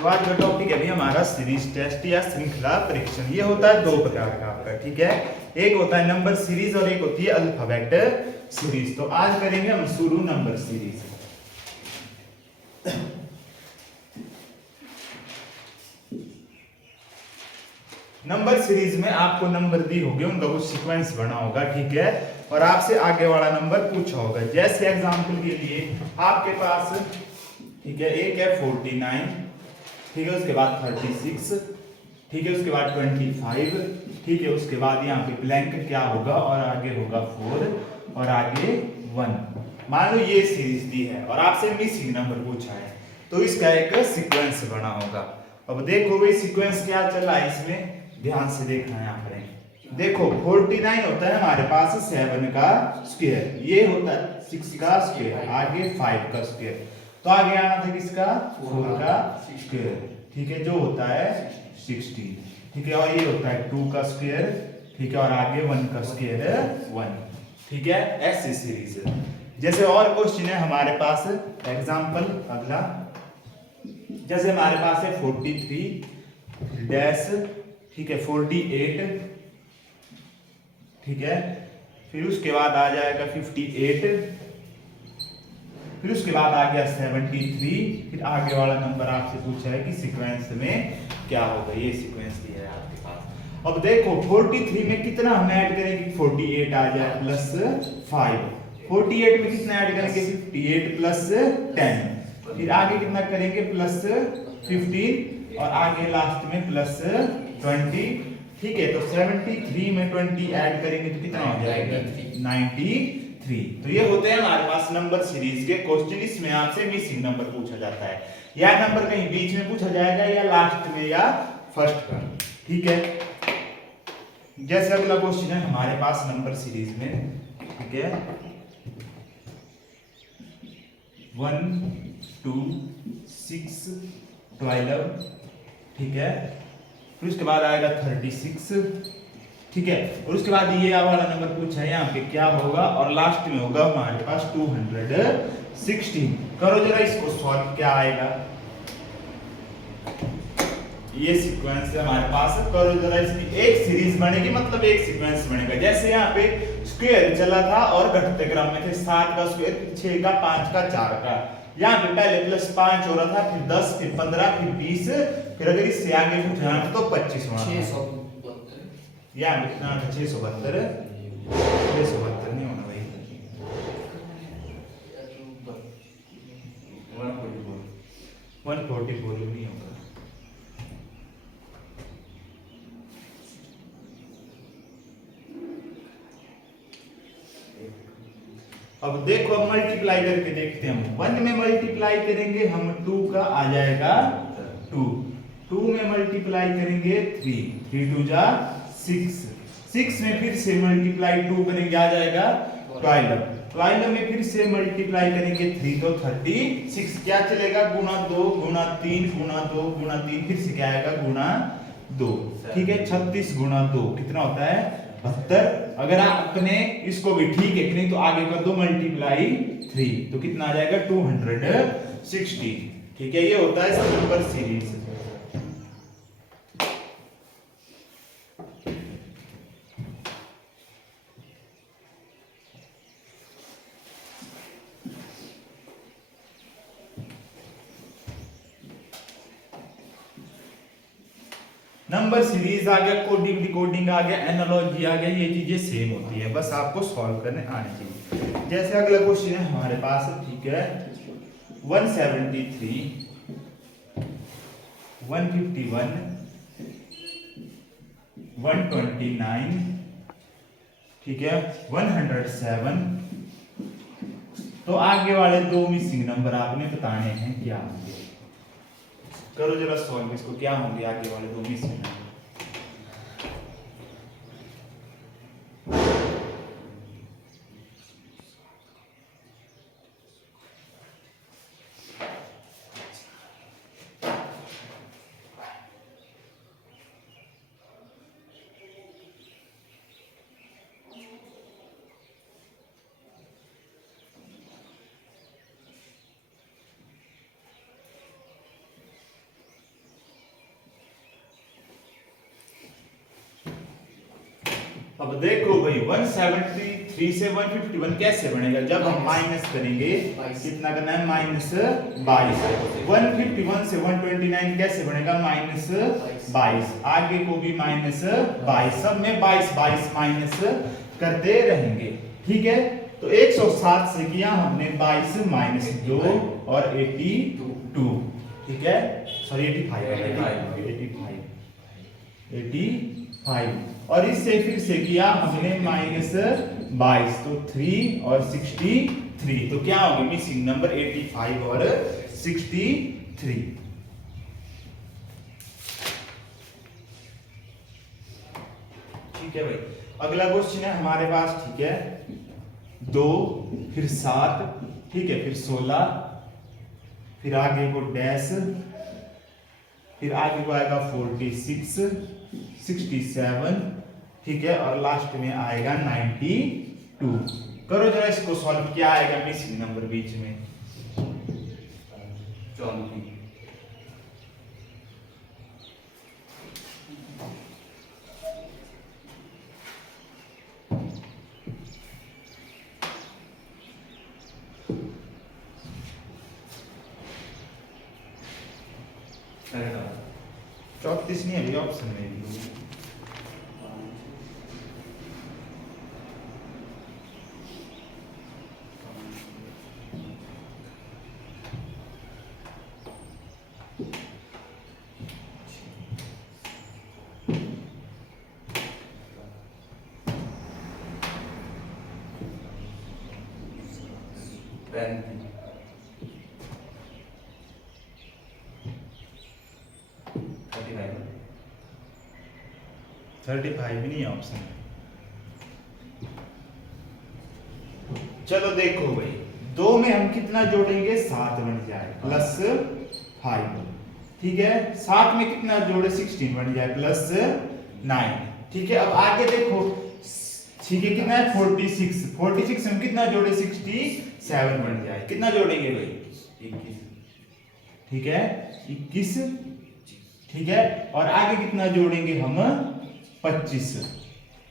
तो आज का टॉपिक है भी हमारा सीरीज टेस्ट या श्रृंखला परीक्षण। ये होता है दो प्रकार का आपका, ठीक है। एक होता है नंबर सीरीज और एक होती है अल्फाबेट सीरीज। तो आज करेंगे हम शुरू नंबर सीरीज। नंबर सीरीज में आपको नंबर दी होगी, उनका कुछ सीक्वेंस बना होगा, ठीक है। और आपसे आगे वाला नंबर पूछा होगा। जैसे एग्जांपल के लिए आपके पास, ठीक है, एक है 49, ठीक है, उसके बाद 36, ठीक है, उसके बाद 25, ठीक है, उसके बाद यहाँ पे ब्लैंक क्या होगा और आगे होगा 4 और आगे 1। मान लो ये सीरीज दी है और आपसे मिसिंग नंबर पूछा है, तो इसका एक सीक्वेंस बना होगा। अब देखो भाई सीक्वेंस क्या चल रहा है, इसमें ध्यान से देखना है आपने। देखो 49 होता है हमारे पास 7 का स्क्वायर, ये होता है 6 का स्क्वायर, आगे 5 का स्क्वायर, तो आगे आना था किसका 4 का स्क्वायर, ठीक है, जो होता है 16, ठीक है, और ये होता है 2 का स्क्वायर, ठीक है, और आगे 1 का स्क्वायर 1, ठीक है। ऐसे सीरीज जैसे और क्वेश्चन है हमारे पास। एग्जांपल अगला, जैसे हमारे पास है 43 डैश, ठीक है, 48, ठीक है, फिर उसके बाद आ जाएगा 58, फिर उसके बाद आ गया 73, फिर आगे वाला नंबर आपसे पूछा है कि सीक्वेंस में क्या होगा। ये सीक्वेंस दिया है आपके पास। अब देखो 43 में कितना हम ऐड करेंगे, 48 आ जाए प्लस 5, 48 में कितना ऐड करेंगे 58 प्लस 10, फिर आगे कितना करेंगे प्लस 15 और आगे लास्ट में प्लस 20, ठीक है। तो 73 में 20 ऐड करेंगे तो कितना हो जाएगा 93। तो ये होते हैं हमारे पास नंबर सीरीज के क्वेश्चन। इसमें आपसे मिसिंग नंबर पूछा जाता है, या नंबर कहीं बीच में पूछा जाएगा या लास्ट में या फर्स्ट का, ठीक है। जैसे अगला क्वेश्चन है हमारे पास नंबर सीरीज में, ठीक है, 1 2 6 12, ठीक है, फिर उसके बाद आएगा 36, ठीक है, और उसके बाद ये वाला नंबर पूछा है यहाँ पे क्या होगा, और लास्ट में होगा हमारे पास 216। करो जरा इसको सॉल्व, क्या आएगा। ये सीक्वेंस है हमारे पास, करो जरा इसकी एक सीरीज बनेगी, मतलब एक सीक्वेंस बनेगा। जैसे यहाँ पे स्क्वायर चला था और घटते क्रम में थे, 7 का स्क्वायर, 6 का, 5 का, 4 का, यहाँ पे पहले प्लस 5 हो रहा था, फिर 10, फिर 15, फिर 20, फिर अगर इससे आगे कुछ जाना तो 25 होना था। 672, यहाँ पे कितना था 672, 672 नहीं होना भाई, 144 नहीं होगा। अब देखो हम मल्टीप्लाई करके देखते हैं। हम 1 में मल्टीप्लाई करेंगे हम 2 का आ जाएगा 2, 2 में मल्टीप्लाई करेंगे 3, 3 2 जा 6, 6 में फिर से मल्टीप्लाई 2 करेंगे आ जाएगा 12, 12 में फिर से मल्टीप्लाई करेंगे 3 तो 36, क्या चलेगा गुना 2 गुना 3 गुना 2 गुना 3, फिर से क्या आएगा गुना 2, ठीक है, 36 गुना 2 कितना होता है 72। अगर आपने इसको भी ठीक है नहीं तो आगे कर दो मल्टीप्लाई 3 तो कितना आ जाएगा 260, ठीक है। ये होता है नंबर सीरीज। नंबर सीरीज आ गया, कोडिंग डिकोडिंग आ गया, एनालॉजी आ गया, ये चीजें सेम होती है, बस आपको सॉल्व करने आनी चाहिए। जैसे अगला क्वेश्चन है हमारे पास, ठीक है, 173 151 129, ठीक है, 107। तो आगे वाले दो मिसिंग नंबर आपने बताने हैं क्या होंगे। करो जरा सॉल्व इसको, क्या होंगे आगे वाले दो मिसिंग नंबर। अब देखो भाई 173 से 151 कैसे बनेगा, जब हम माइनस करेंगे कितना करना है, -22। 151 से 129 कैसे बनेगा, -22। आगे को भी -22, सब में 22 22 माइनस करते रहेंगे। ठीक है, तो 107 से किया हमने 22 माइनस 2 और 82। ठीक है, सॉरी 85 और इससे फिर से किया हमने -22, तो 3 और 63, तो क्या होंगे मिसिंग नंबर 85 और 63। ठीक है भाई, अगला क्वेश्चन है हमारे पास। ठीक है, 2 फिर 7, ठीक है, फिर 16, फिर आगे को डैश, फिर आगे को आएगा 46 67, ठीक है, और लास्ट में आएगा 92। करो जरा इसको सॉल्व, क्या आएगा मिसिंग नंबर बीच में, 34। नहीं है ऑप्शन में भी। थर्टी फाइव नहीं ऑप्शन। चलो देखो भाई, 2 में हम कितना जोड़ेंगे, 7 बन जाए +5। ठीक है, 7 में कितना जोड़े, 16 बन जाए +9। ठीक है, अब आगे देखो, ठीक है, कितना है 46 में कितना जोड़े, 67 बन जाए, कितना जोड़ेंगे भाई, 21। ठीक है, 21। ठीक है, और आगे कितना जोड़ेंगे हम, 25।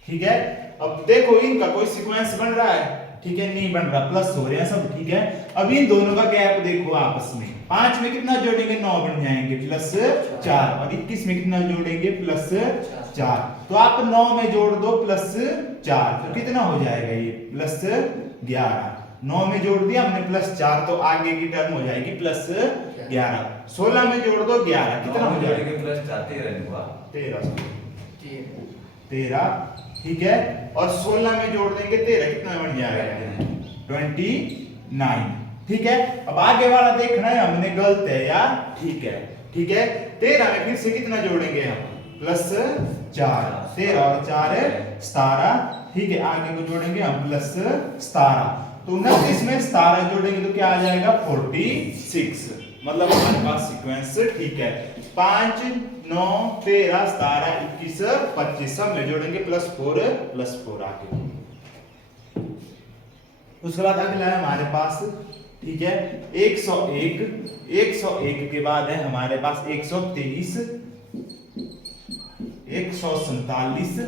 ठीक है, अब देखो इनका कोई सीक्वेंस बन रहा है, ठीक है, नहीं बन रहा, प्लस हो रहे हैं सब। ठीक है, अब इन दोनों का गैप देखो आपस में, 5 में कितना जोड़ेंगे, 9 बन जाएंगे +4, और 21 में कितना जोड़ेंगे, +4। तो आप 9 में जोड़ दो +4, तो कितना हो जाएगा ये, +11। 9 में जोड़ दिया हमने +4, तो आगे की टर्म हो जाएगी +11। 16 में जोड़ दो 11, कितना हो जाएगा, 13। ठीक है, और 16 में जोड़ देंगे 13, कितना बन जाएगा, 29। ठीक है, अब आगे वाला देखना है हमने गलत है या ठीक है। ठीक है, 13 में फिर से कितना जोड़ेंगे हम, +4, 13 और 4 17। ठीक है, आगे को जोड़ेंगे हम +17, तो 29 में 17 जोड़ेंगे तो क्या आ जाएगा, 46। मतलब हमारे पास सीक्वेंस ठीक है, 5 9 13 17 21 25, सब में जोड़ेंगे +4 आगे। उसके बाद अगला है हमारे पास, ठीक है, 101 के बाद है हमारे पास 123 147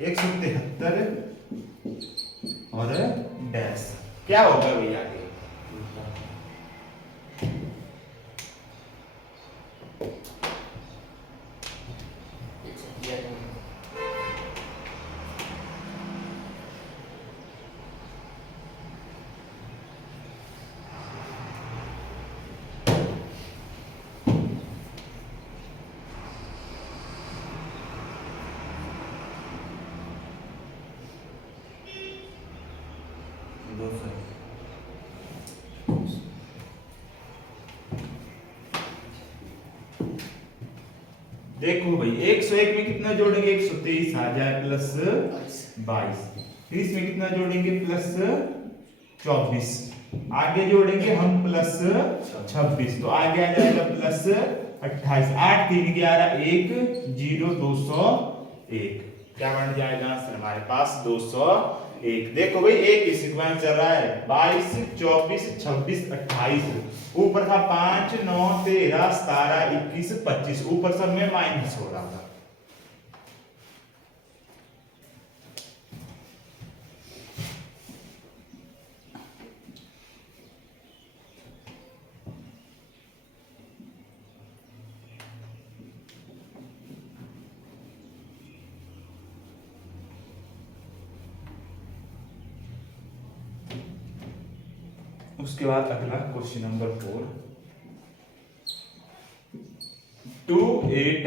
173 और डैश। क्या होगा भैया आगे, देखो भाई 101 में कितना जोड़ेंगे, 123 आ जाए +22। फिर इसमें कितना जोड़ेंगे, +24। आगे जोड़ेंगे हम +26, तो आगे आ जाएगा +28। 8 3 11 1 0 201, क्या बन जाएगा आंसर हमारे पास 201। देखो भाई एक ही सीक्वेंस चल रहा है, 22 24 26 28, ऊपर था 5 9 13 17 21 25, ऊपर सब में माइनस हो रहा था। उसके बाद अगला क्वेश्चन नंबर 4, 2 8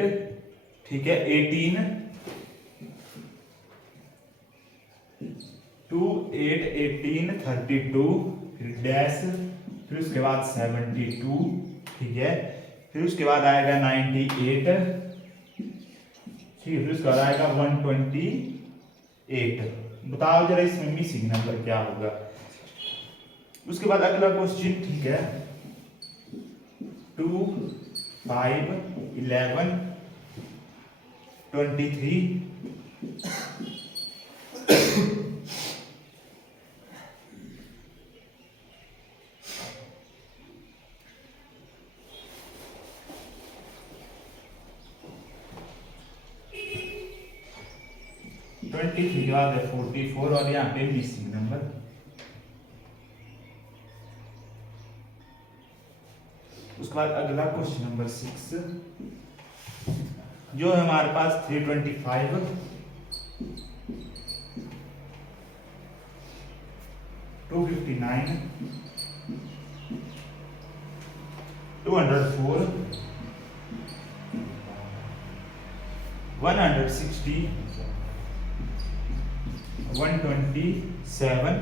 ठीक है 18 2 8 18 32 फिर डैश फिर उसके बाद 72 ठीक है फिर उसके बाद आएगा 98 ठीक है फिर उसके बाद आएगा 128। बताओ जरा इसमें मिसिंग नंबर क्या होगा। उसके बाद अगला क्वेश्चन ठीक है 2 5 11 23 23 के बाद है 44 और यहाँ पे मिसिंग नंबर। उसके बाद अगला क्वेश्चन नंबर 6 जो है हमारे पास 325 259 204 160 127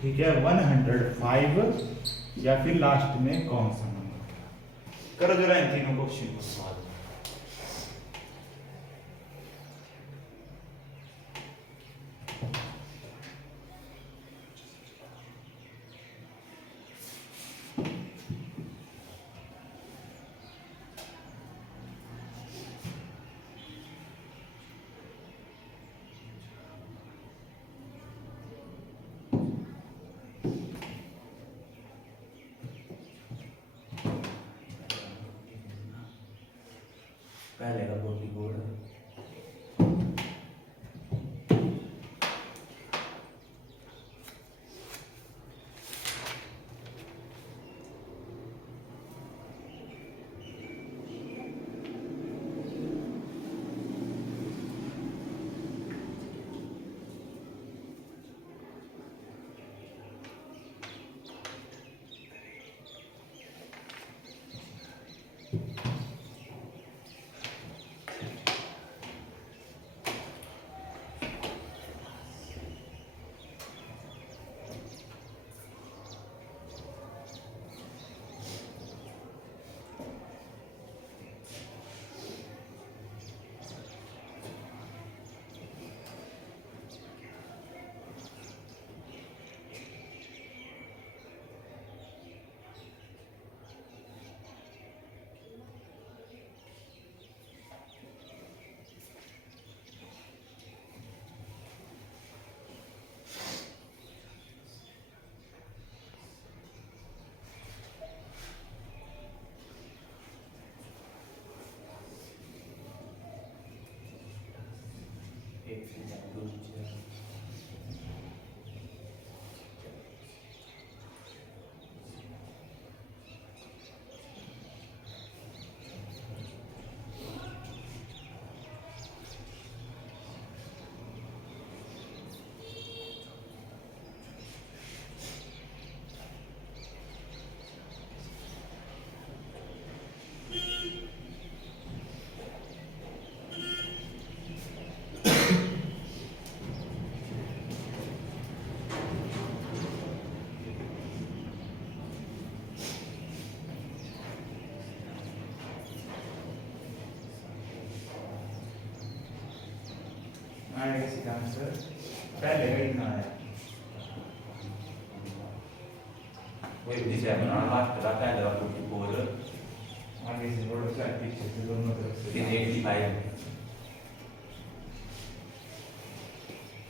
ठीक है 105 या फिर लास्ट में कौन सा नंबर। करो जरा इन तीनों क्वेश्चन को सॉल्व। पहले का बोटी बोर्ड आएगा इसका आंसर पहले का इतना है वही दिशा में लास्ट का पहले का बोटी बोर्ड आगे से थोड़ा सा पीछे से दोनों तरफ से 85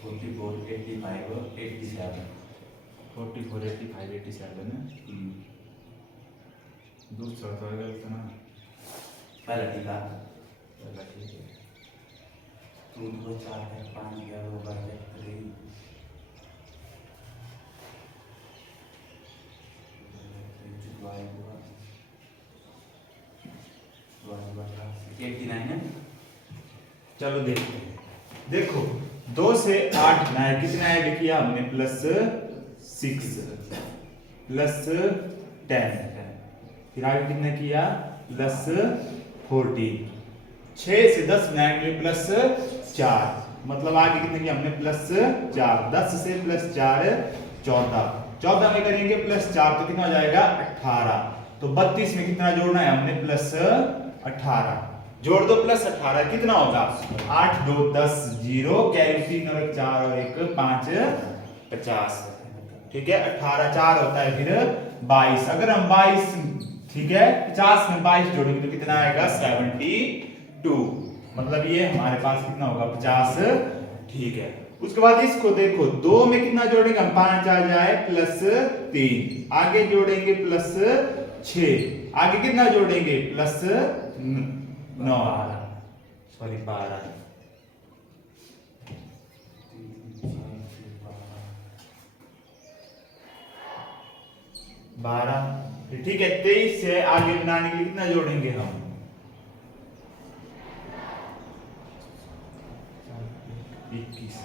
44 85 87 44 85 87 है दूसरा तो है गलत ना पहला टीका पहला ठीक है 2 2 4 5 11 12 13 89 है। चलो देखते हैं। देखो 2 से 8 ना है कितना ऐड किया हमने +6 प्लस 10, फिर आगे कितने किया प्लस 14, 6 से 10 मिलाने के लिए प्लस 4, मतलब आगे कितने किया हमने प्लस 4, 10 से प्लस 4 14, 14 में करेंगे प्लस 4 तो कितना हो जाएगा 18, तो 32 में कितना जोड़ना है हमने प्लस 18, जोड़ दो प्लस 18 कितना होगा 8 2 10 0, कैरी 3 और 4 और 1 5 50, ठीक है 18 4 होता है फिर 22, अगर हम 22 ठीक है 50 में 22 जोड़ेंगे तो कितना आएगा 72, मतलब ये हमारे पास कितना होगा 50, ठीक है। उसके बाद इसको देखो 2 में कितना जोड़ेंगे हम 5 आ जाए प्लस 3, आगे जोड़ेंगे प्लस 6, आगे कितना जोड़ेंगे प्लस 9 सॉरी 12, ठीक है 23 से आगे बनाने के लिए कितना जोड़ेंगे हम 21,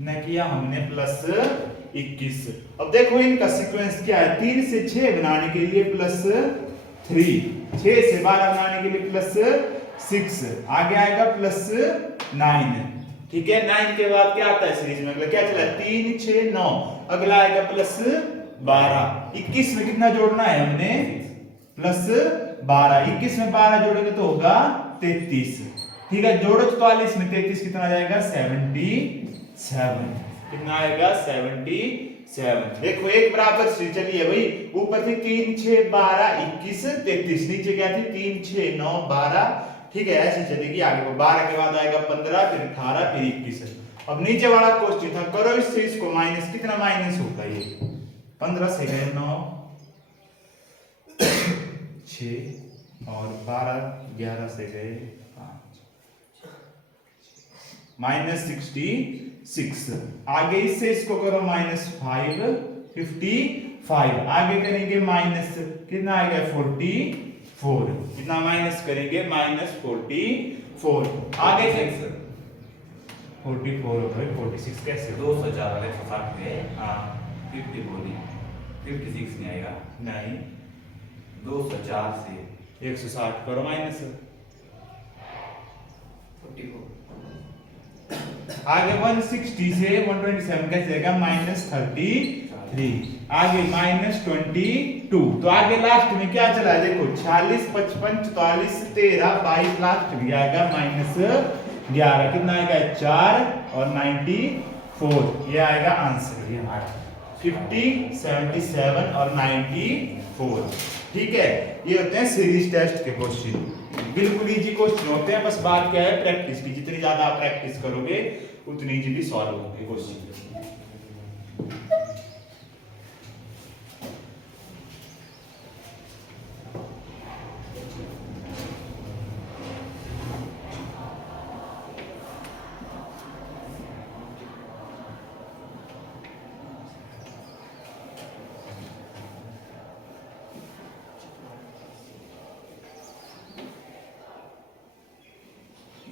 न किया हमने प्लस 21। अब देखो इनका सीक्वेंस क्या है, 3 से 6 बनाने के लिए प्लस 3, 6 से 12 बनाने के लिए प्लस 6, आगे आएगा प्लस 9, ठीक है 9 के बाद क्या आता है सीरीज में, अगला क्या चला 3 6 9, अगला आएगा प्लस 12, 21 में कितना जोड़ना है हमने प्लस 12, 21 में 12 जोड़ेंगे तो होगा 33, ठीक है जोड़ो 44 में 33 कितना आ जाएगा 77, कितना आएगा 77। देखो एक बराबर से चलिए भाई, ऊपर थी 3 6 12 21 33, नीचे क्या थी 3 6 9 12, ठीक है ऐसे चलेगी आगे, वो 12 के बाद आएगा 15 फिर 18 फिर 21। अब नीचे वाला क्वेश्चन था करो इससे इसको माइनस, कितना माइनस होगा ये 15 से गए 9 6 और 12 11 से गए 5 माइनस 66, आगे इससे इसको करो माइनस 5 55, आगे करेंगे माइनस कितना आएगा 44, कितना माइनस करेंगे माइनस 44, आगे 44 हो गए 46 कैसे 204 वाले 160 में हाँ 50 बोली 56 नहीं आएगा, नहीं 204 से 160 करो माइनस 44, आगे 160 से 127 कैसे आएगा माइनस 33, आगे माइनस 22, तो आगे लास्ट में क्या चला है देखो 46 55 44 13 22, लास्ट में आएगा माइनस 11, कितना आएगा 4 और 94, ये आएगा आंसर ये हमारा 50 77 और 94, ठीक है। ये होते हैं सीरीज टेस्ट के क्वेश्चन, बिल्कुल इजी क्वेश्चन होते हैं, बस बात क्या है प्रैक्टिस की, जितनी ज्यादा आप प्रैक्टिस करोगे उतनी इजीली सॉल्व होंगे क्वेश्चन।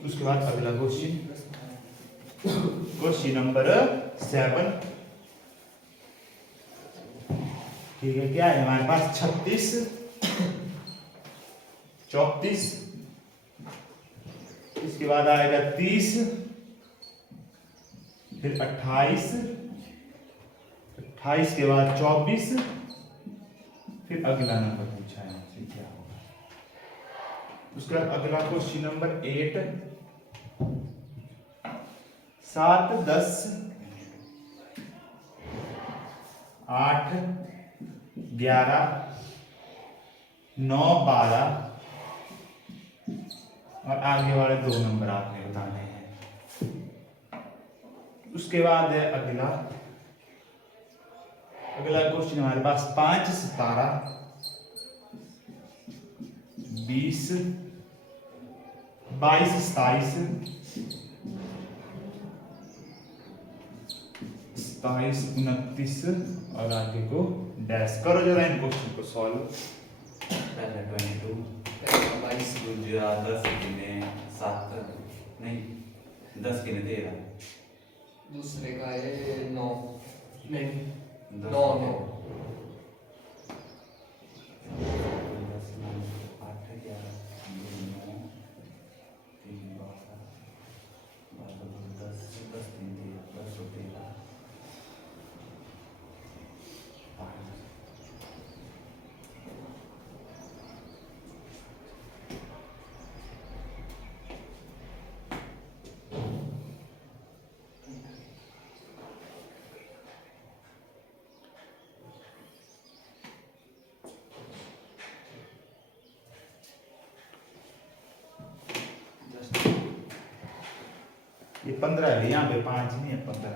उसके बाद अगला क्वेश्चन, क्वेश्चन नंबर 7, ठीक है क्या है हमारे पास 36 34, इसके बाद आएगा 30, फिर 28 के बाद 24, फिर अगला नंबर पूछा है हमसे क्या होगा। उसके बाद अगला क्वेश्चन नंबर 8, 7 10 8 11 9 12 और आगे वाले 2 नंबर आपने बताने हैं। उसके बाद है अगला क्वेश्चन हमारे पास 5 17 20 22 27 29 और आगे को डैश करो जरा इन क्वेश्चन को सॉल्व। पहले 22 दूसरा 10 गिने 7 नहीं 10 गिने 13, दूसरे का है 9 नहीं 10 9 9 15 है, यहाँ पे 5 नहीं है 15।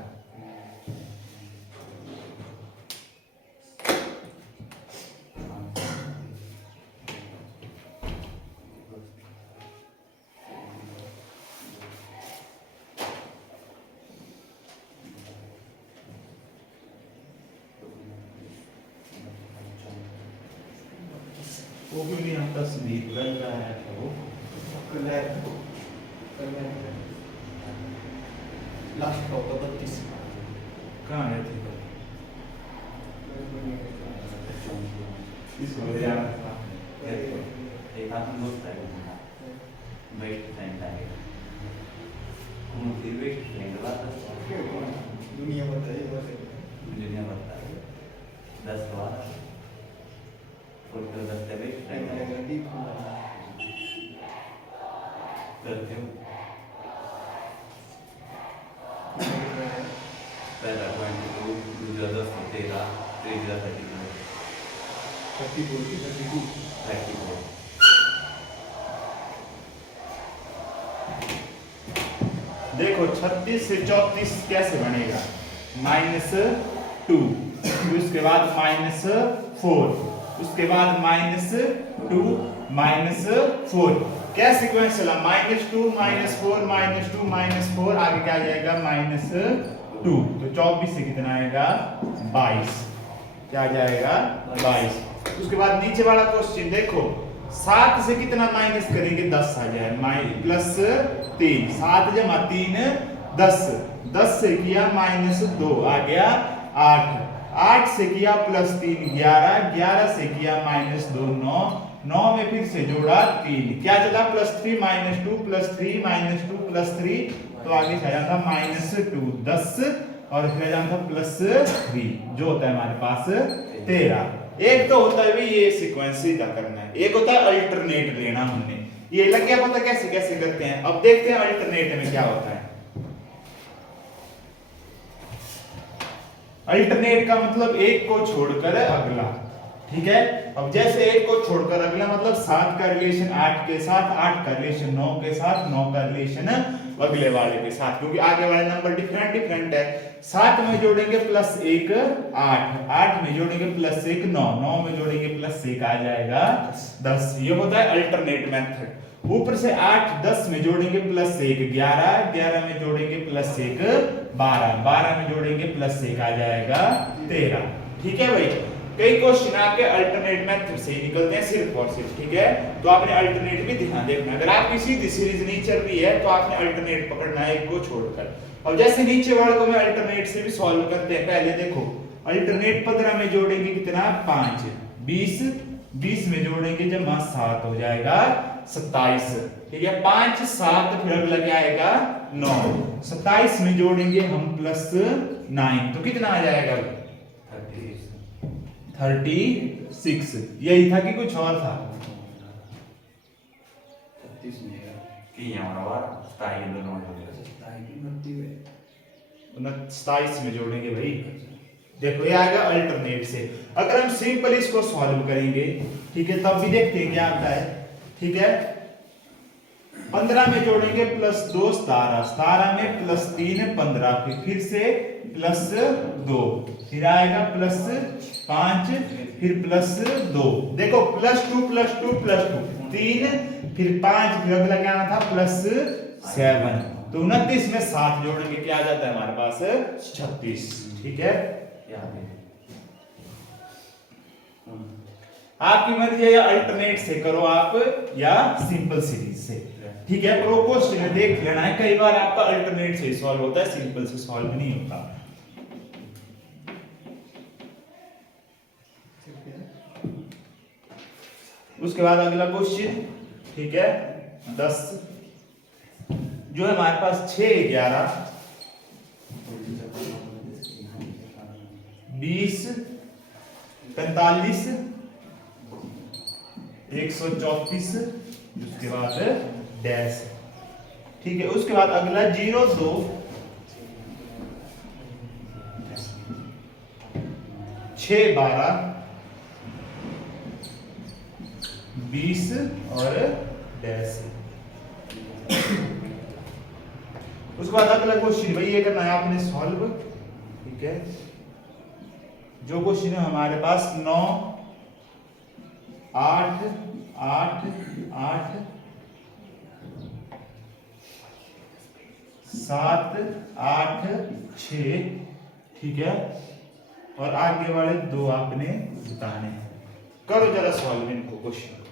वो भी नहीं आता, स्लीप लग रहा है तो लास्ट का होगा 32। कहाँ है थी इसको ले जाना था। एक आदमी दोस्त आएगा, बेस्ट फ्रेंड आएगा, कौन सी बेस्ट फ्रेंड बात है, दुनिया बताइए बस। दुनिया बता है 10 बार फोटो 10 बेस्ट फ्रेंड करते हो। पहला 22, दूसरा 10, 13, तीसरा 32, 34। देखो 36 से 34 कैसे बनेगा, -2, उसके बाद -4, उसके बाद -2 -4, क्या सीक्वेंस चला, -2 -4 -2 -4, आगे क्या आ जाएगा -2, तो 24 से कितना आएगा 22, क्या आ जाएगा 22। उसके बाद नीचे वाला क्वेश्चन देखो, 7 से कितना माइनस करेंगे, 10 आ जाए, +3, 7 जमा 3 10, 10 से किया -2 आ गया 8, 8 से किया +3 11, 11 से किया -2 9, 9 में फिर से जोड़ा 3, क्या चला +3 -2 +3 -2 +3, तो आगे चला जाता -2 10 और फिर जाता +3, जो होता है हमारे पास 13। एक तो होता है भी ये सीक्वेंस सीधा करना है, एक होता है अल्टरनेट लेना हमने, ये लग गया पता कैसे कैसे करते हैं। अब देखते हैं अल्टरनेट में क्या होता है। अल्टरनेट का मतलब एक को छोड़कर अगला, ठीक है। अब जैसे एक को छोड़कर अगला मतलब 7 का रिलेशन 8 के साथ, 8 का रिलेशन 9 के साथ, 9 का रिलेशन अगले वाले के साथ, क्योंकि आगे वाले नंबर डिफरेंट है। 7 में जोड़ेंगे +1 8, 8 में जोड़ेंगे +1 9, 9 में जोड़ेंगे +1 आ जाएगा 10। ये होता है अल्टरनेट मेथड। ऊपर से 8 10 में जोड़ेंगे +1 11, 11 में जोड़ेंगे +1 12, 12 में जोड़ेंगे +1 आ जाएगा 13, ठीक है भाई। कई क्वेश्चन आपके अल्टरनेट मेथड से ही निकलते हैं सिर्फ और सिर्फ, ठीक है। तो आपने अल्टरनेट भी ध्यान देखना, अगर आपकी सीधी सीरीज नहीं चल रही है तो आपने अल्टरनेट पकड़ना है एक को छोड़कर। अब जैसे नीचे वाले को मैं अल्टरनेट से भी सॉल्व करते हैं। पहले देखो अल्टरनेट 15 में जोड़ेंगे कितना 5, 20, 20 में जोड़ेंगे जमा 7 हो जाएगा 27, ठीक है। 5 7 फिर अगला क्या आएगा 9, 27 में जोड़ेंगे हम +9, तो कितना आ जाएगा 36। यही था कि कुछ और था, 36 में है कि हमारा वार स्टाइल दोनों हो गया। 27 में जोड़ेंगे भाई। देखो ये आएगा अल्टरनेट से। अगर हम सिंपल इसको सॉल्व करेंगे, ठीक है, तब भी देखते हैं क्या आता है, ठीक है। 15 में जोड़ेंगे +2 17, 17 में +3 15, फिर से +2, फिर आएगा +5, फिर +2। देखो +2 +2 +2 3, फिर 5, फिर अगला क्या आना था +7, तो 29 में 7 जोड़ेंगे क्या आ जाता है हमारे पास 36, ठीक है। आपकी मर्जी है, या अल्टरनेट से करो आप या सिंपल सीरीज से, ठीक है। पर वो क्वेश्चन है देख लेना है, कई बार आपका अल्टरनेट से सॉल्व होता है, सिंपल से सॉल्व नहीं होता। उसके बाद अगला क्वेश्चन, ठीक है 10, जो है हमारे पास 6 11 20 45 134, उसके बाद डैश, ठीक है। उसके बाद अगला 0 2 6 12 20 और डैश। उसके बाद अगला क्वेश्चन भाई ये करना है आपने सॉल्व, ठीक है। जो क्वेश्चन है हमारे पास 9 8 8 8 7 8 6, ठीक है, और आगे वाले दो आपने बताने हैं। करो जरा सॉल्व इनको क्वेश्चन।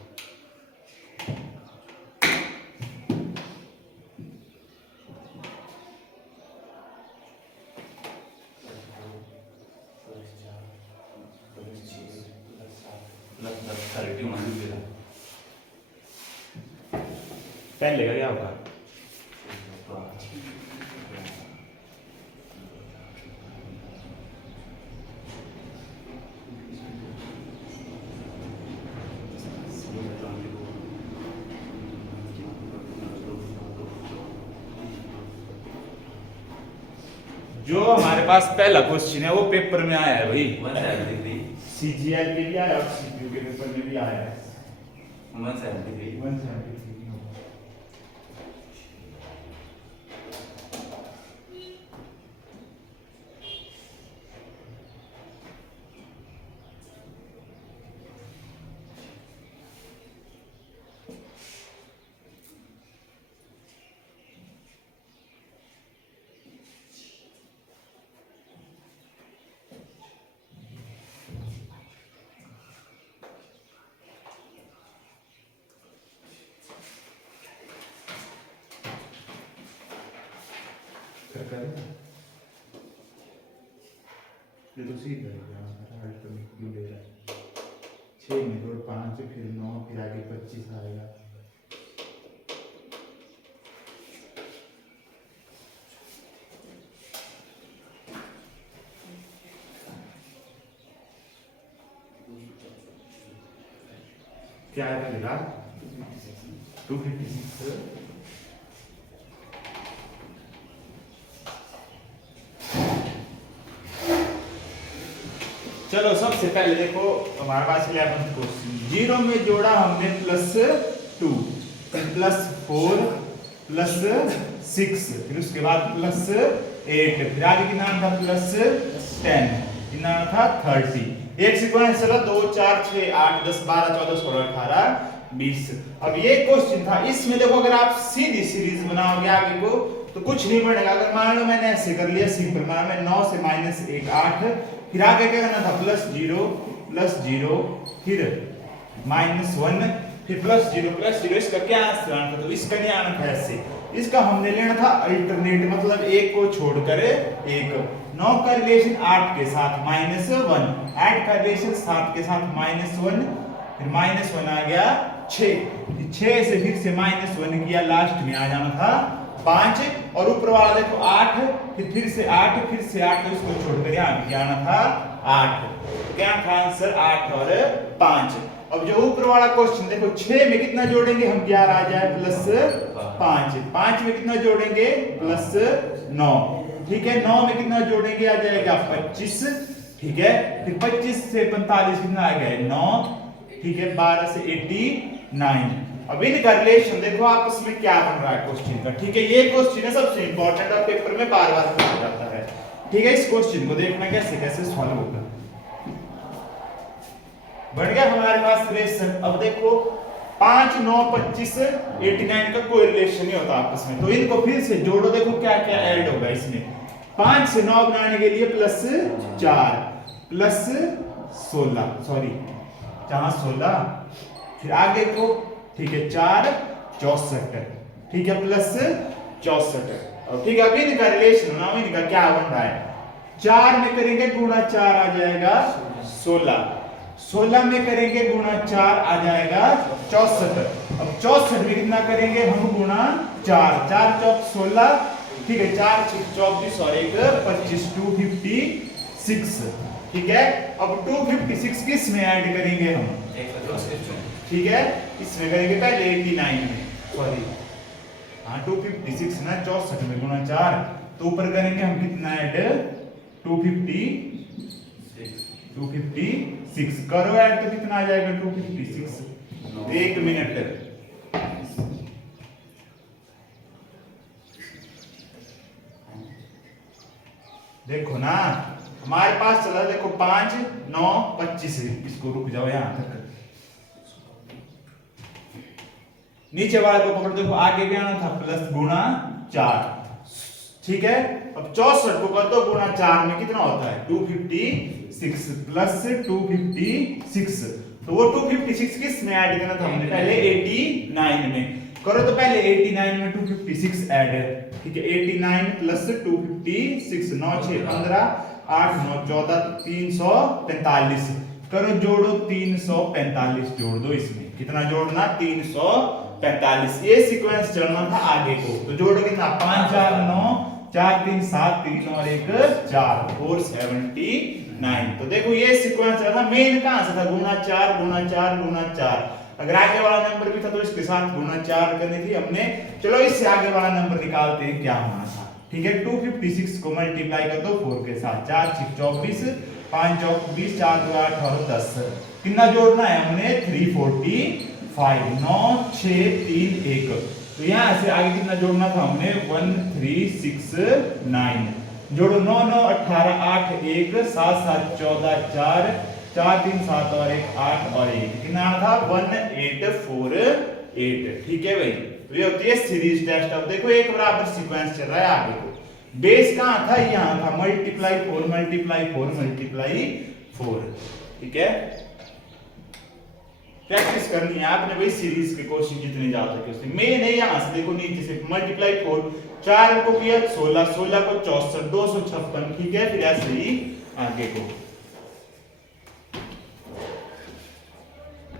पहले का क्या होगा? जो हमारे पास पहला क्वेश्चन है वो पेपर में आया है भाई, सीजीएल के भी आया और सीपीयू के पेपर में भी आया है। 173 ये तो सीधा है, अल्टरनेट क्यों ले रहा है? 6 में और 5 फिर 9 फिर आगे 25 आएगा। क्या आएगा? 256। चलो सबसे पहले देखो हमारे पास 11th क्वेश्चन, 0 में जोड़ा हमने +2 +4 +6, फिर उसके बाद +8, फिर आगे कितना था +10, कितना था 30। एक सीक्वेंस चला 2 4 6 8 10 12 14 16 18 20। अब ये क्वेश्चन था, इसमें देखो अगर आप सीधी सीरीज बनाओगे आगे को तो कुछ नहीं बनेगा। अगर मान लो मैंने ऐसे कर लिया सिंपल, मान में 9 से -1 8, फिर आगे क्या करना था +0 फिर -1 फिर +0 इसका क्या आंसर आना था? तो इसका नहीं आना था ऐसे, इसका हमने लेना था अल्टरनेट, मतलब एक को छोड़कर एक। 9 का रिलेशन 8 के साथ -1, 8 का रिलेशन 7 के साथ -1, फिर -1 आ गया 6, 6 से फिर से -1 किया, लास्ट में आ जाना था 5, और ऊपर वाला देखो 8, फिर से 8 तो इसको छोड़कर यहाँ क्या आना था 8। क्या था आंसर? 8 और 5। अब जो ऊपर वाला क्वेश्चन देखो 6 में कितना जोड़ेंगे हम? 11 आ जाए +5, 5 में कितना जोड़ेंगे? +9, ठीक है। 9 में कितना जोड़ेंगे? आ जाएगा 25, ठीक है। फिर 25 से 45 कितना आ गया? 9, ठीक है। 12 से 89। अब इनका रिलेशन देखो आपस में क्या बन रहा है क्वेश्चन का, ठीक है। ये क्वेश्चन है सबसे इंपॉर्टेंट और पेपर में बार-बार पूछा जाता है, ठीक है। इस क्वेश्चन को देखना कैसे कैसे सॉल्व होगा। बन गया हमारे पास रिलेशन। अब देखो 5 9 25 89 का कोई रिलेशन नहीं होता आपस में, तो इनको फिर से जोड़ो, देखो क्या क्या ऐड होगा इसमें। 5 से 9 बनाने के लिए +4 +16, सॉरी जहां 16, फिर आगे को, ठीक है 4 64, ठीक है +64। और ठीक है, अब इनका रिलेशन ना इनका क्या बन रहा है? 4 में करेंगे गुणा 4 आ जाएगा 16, 16 में करेंगे गुणा 4 आ जाएगा 64। अब 64 में कितना करेंगे हम? गुणा 4, 4 चौक 16, ठीक है 4 6 24 और 1 25, 256, ठीक है। अब 256 किस में ऐड करेंगे हम? ठीक है, इसमें करेंगे पहले 89 में, सॉरी हाँ 256 ना 64 में गुणा 4, तो ऊपर करेंगे हम कितना ऐड? 256 करो ऐड, तो कितना आ जाएगा? 256। 1 मिनट देखो ना हमारे पास चला, देखो 5 9 25, इसको रुक जाओ यहां तक, नीचे वाले को पकड़, देखो आगे भी आना था प्लस गुणा 4, ठीक है। अब 64 को कर दो गुणा 4 में, कितना होता है 256 प्लस 256, तो वो 256 किस में ऐड करना था हमने, पहले 89 में करो, तो पहले 89 में 256 ऐड है, ठीक है। 89 प्लस 256, 9 6 15, 8 9 14, 345 करो, जोड़ो 345 जोड़ दो इसमें, कितना जोड़ना 345, ये सीक्वेंस चलना था आगे को, तो जोड़ो कितना 5 4 9 4 3 7 3 और 1 4 479, तो देखो ये सीक्वेंस चलना, मेन कहां से था गुणा 4 गुणा 4 गुणा 4, अगर आगे वाला नंबर भी था तो इसके साथ गुणा 4 करनी थी हमने। चलो इससे आगे वाला नंबर निकालते हैं क्या होना था, ठीक है। 256 को मल्टीप्लाई कर दो 4 के साथ, 4 6 24, 5 चौक 20, 4 2 8 और 10, कितना जोड़ना है हमने 345, 9 6 3 1, तो यहां से आगे कितना जोड़ना था हमने 1369, जोड़ो 9 9 18 8 1 7 7 14 4 4 3 7 और 1 8 और 1, कितना था 1848, ठीक है भाई। तो ये होती है सीरीज टेस्ट। अब देखो एक बराबर सीक्वेंस चल रहा है आगे को, बेस कहां था, यहां था, मल्टीप्लाई 4 मल्टीप्लाई 4 मल्टीप्लाई 4, ठीक है। प्रैक्टिस करनी है आपने भाई, सीरीज के क्वेश्चन जितने जा सके उससे, मेन है यहां से देखो नीचे से मल्टीप्लाई 4, 4 को किया 16, 16 को 64, 256, ठीक है। फिर ऐसे ही आगे को